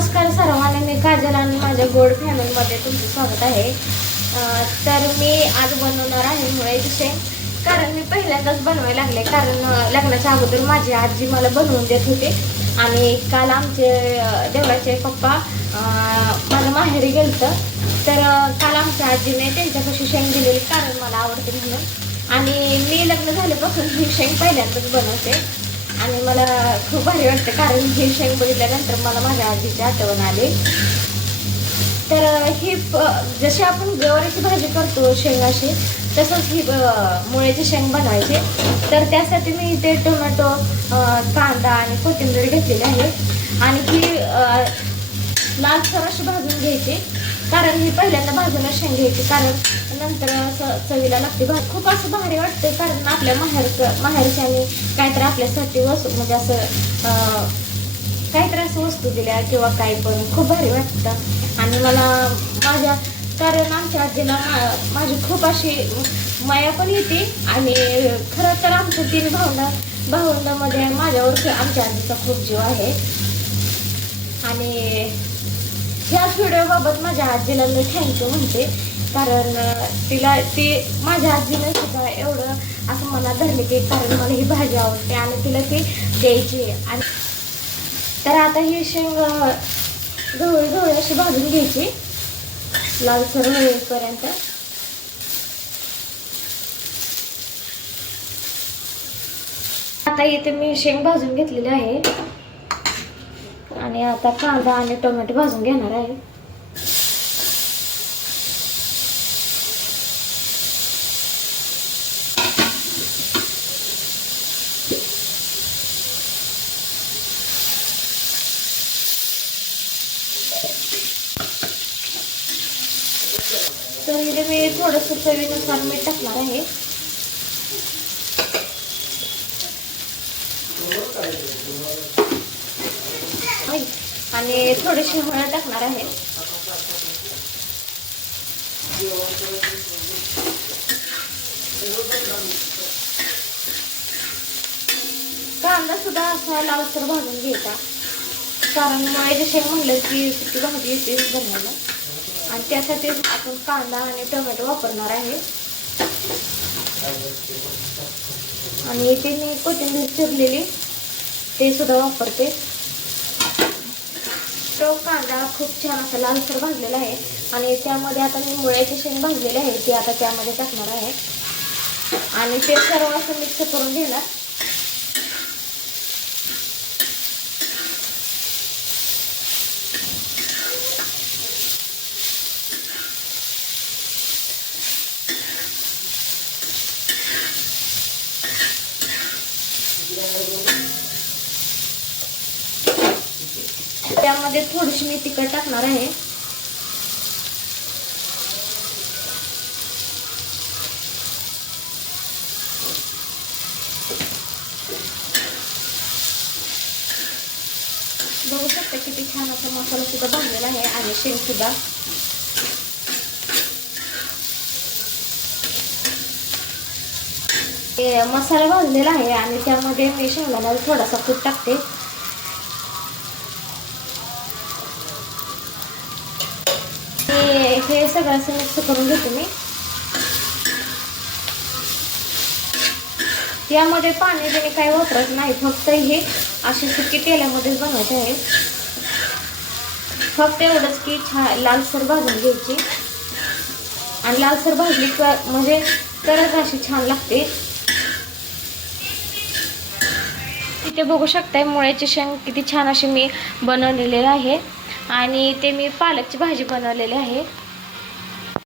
नमस्कार सर्वांना, मी काजल आणि माझ्या गोड फॅमिलीमध्ये तुमचं स्वागत आहे। तर मी आज बनवणार आहे मुळ्याची शेंग। कारण मी पहिल्यांदाच बनवायला लागले, कारण लग्नाच्या अगोदर माझी आजी मला बनवून देत होते आणि काल आमचे देवळाचे पप्पा माझ्या माहेरी गेलतं, तर काल आमच्या आजीने त्यांच्यापाशी शेंग दिलेली, कारण मला आवडते म्हणून। आणि मी लग्न झाल्यापासून ही शेंग पहिल्यांदाच बनवते आणि मला खूप भारी वाटतं, कारण ही शेंग बघितल्यानंतर मला माझ्या आजीची आठवण आली। तर ही जशी आपण गवारीची भाजी करतो शेंगाशी, तसंच ही मुळ्याची शेंग बनवायची। तर त्यासाठी मी इथे टोमॅटो, कांदा आणि कोथिंबीर घेतलेली आहे आणि ही लालसर अशी भाजून घ्यायची, कारण ही पहिल्यांदा भाजूनच शेंग घ्यायची, कारण नंतर असं चवीला लागते। खूप असं भारी वाटतं, कारण आपल्या माहेरच्याने काहीतरी आपल्यासाठी म्हणजे असं काहीतरी असं वस्तू दिल्या किंवा काही, पण खूप भारी वाटतं। आणि मला कारण आमच्या आजीला माझी खूप अशी माया पण येते। आणि खरं तर आमच्या 3 भावंडामध्ये माझ्यावर आमच्या आजीचा खूप जीव आहे। आणि ह्याच व्हिडिओबाबत माझ्या आजीला मी थँक्यू म्हणते, कारण ती माझ्या आजीने सुद्धा एवढं असं मनात धरले की कारण मला ही भाजी आवडते आणि तिला ती द्यायची। आणि तर आता ही शेंग गवळी अशी भाजून घ्यायची लालसर होईपर्यंत। आता इथे मी शेंग भाजून घेतलेली आहे आणि आता कांदा आणि टोमॅटो भाजून घेणार आहे। तर इथे मी थोडंसं चवीनुसार मीठ टाकणार आहे आणि थोडीशी हळद टाकणार आहे। कांदा सुद्धा असा लालसर भाजून घ्यायचा, कारण मुळ्याची शेंग म्हणलं की सुकी भाजी येते बनवायला, आणि त्यासाठी आपण कांदा आणि टोमॅटो वापरणार आहे। आणि इथे मी कोथिंबीर चिरलेली ते सुद्धा वापरते। तो कांदा खूप छान असा लालसर भाजलेला आहे आणि त्यामध्ये आता मी मुळ्याची शेंग भाजलेली आहे ती आता त्यामध्ये टाकणार आहे आणि ते सर्व असं मिक्स करून घेणार। त्यामध्ये थोडीशी मी तिखट टाकणार आहे बघू शकता किती छान असा मसाला सुद्धा भाजलेला आहे आणि शेंग सुद्धा। मसाला भाजलेला आहे आणि त्यामध्ये मी शेंगदाण्याला थोडासा कूट टाकते। हे सगळं असं मिक्स करून घेते मी। यामध्ये पाणी देणे काही वापरत नाही, फक्त हे अशी सुकी तेलामध्येच बनवायचे आहे। फक्त एवढंच की लालसर भाजून घ्यायची आणि लालसर भाजली म्हणजे तरच अशी छान लागते। इथे बघू शकताय मुळ्याची शेंग किती छान अशी मी बनवलेली आहे आणि ते मी पालकची भाजी बनवलेली आहे।